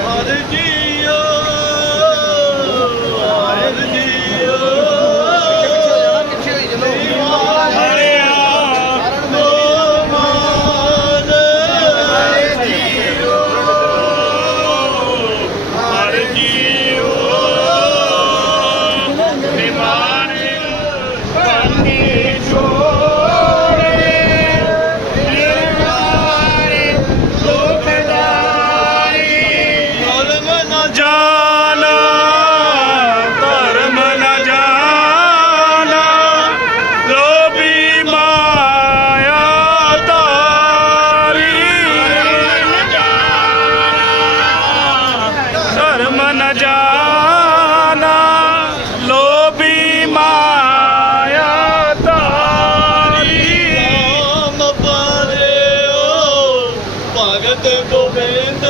Hallelujah. Bhagat Gobind.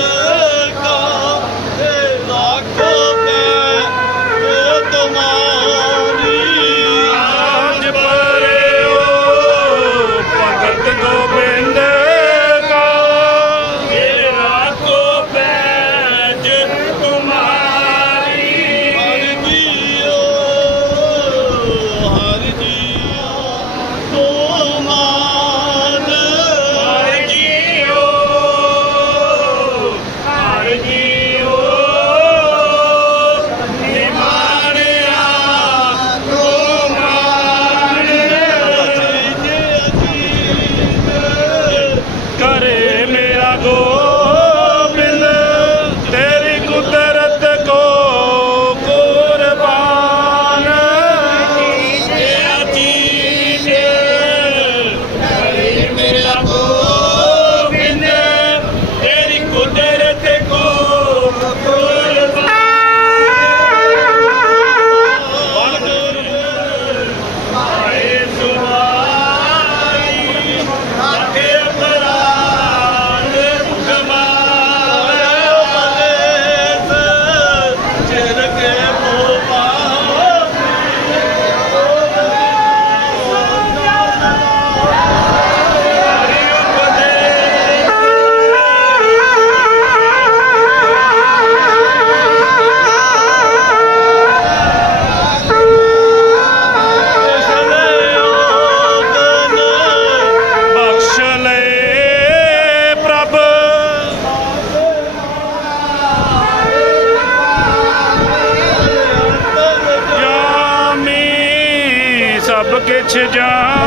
to dawn.